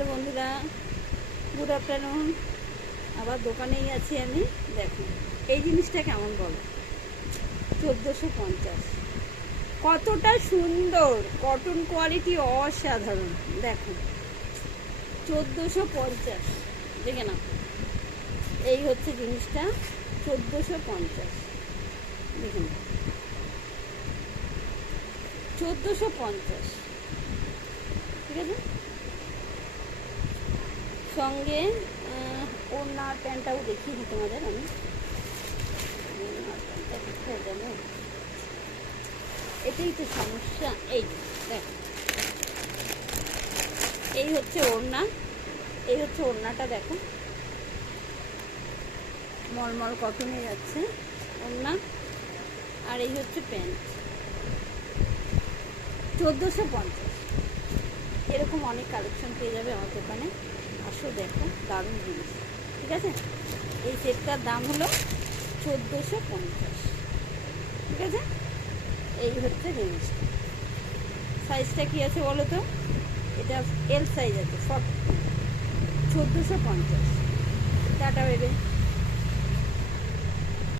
Hello বন্ধুরা, good afternoon. আবার দোকানেই আছি আমি। দেখো এই জিনিসটা কেমন বলো, 1450। কতটা সুন্দর, কটন কোয়ালিটি অসাধারণ। দেখো 1450, দেখে নাও। এই হচ্ছে জিনিসটা 1450, দেখে নাও 1450, ঠিক আছে। সঙ্গে ওড়না প্যান্টটাও দেখিয়ে দিই তোমাদের আমি। ওড়না প্যান্টটা কোথায় গেল, এটাই তো সমস্যা। এই দেখো, এই হচ্ছে ওড়না, এই হচ্ছে ওড়নাটা। দেখো মলমল কটনে যাচ্ছে ওড়না, আর এই হচ্ছে প্যান্ট। 1450। এরকম অনেক কালেকশন পেয়ে যাবে আমার দোকানে, আসো দেখো, দারুণ জিনিস। ঠিক আছে, এই সেটটার দাম হলো 1450, ঠিক আছে। এই হচ্ছে জিনিসটা। সাইজটা কী আছে বলো তো, এটা এল সাইজ আছে, 1450। টাটা বেবে।